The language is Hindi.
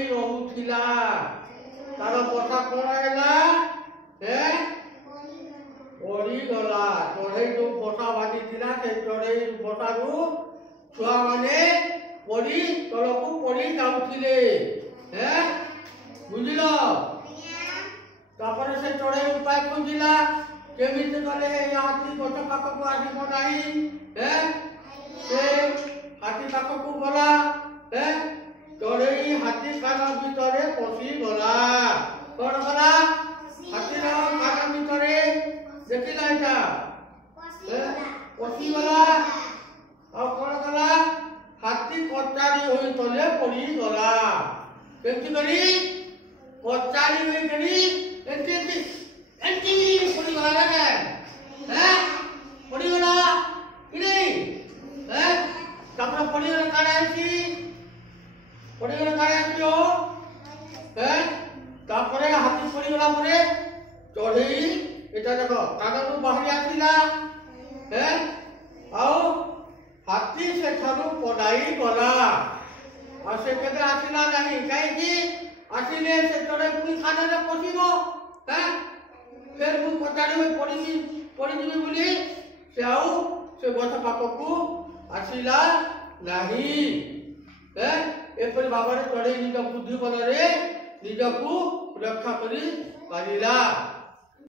चढ़ई रहुथिला तार बसा कौन है पड़ी गला चढ़ई जो बसा बाजी थिला से चढ़ई बसा रु छुआ माने पड़ी तलकू पड़ी जाउथिले हैं बुझिल तापर से चढ़ई उपाय खोजिला केमिति गले हाथी गछ पाखक आसीब नाही हैं से हाथी पाखक गला हैं चढ़ई हाथी कान भितर पशि गला कौन गला हाथी कान भितर देखिला एटा पशि गला और कौन गला हाथी कचारी होई तले पड़ी गला केमति करी कचारी होई करी एंती पड़ी गला के हैं पड़ी गला कि नहीं हैं तापर पड़ी गला काढा आसी पड़ी गला काढा आसी हो हैं तापर हाथी पड़ी गला परे चढ़ई एटा देखो कागज बाहरी आसीला हैं आओ हाथी से थारू पड़ाई गला और से केते आसीला नहीं काई की आसीले से चढ़ई पुनी खाना रे पसिबो हैं फिर मु पचाड़ी में पड़ी जीवी बोली से आउ से गछ पाखकू आसीला नहीं हैं एपरि भाव में चढ़ई निज बुद्धि बल रे निजकू रक्षा करी पारिला।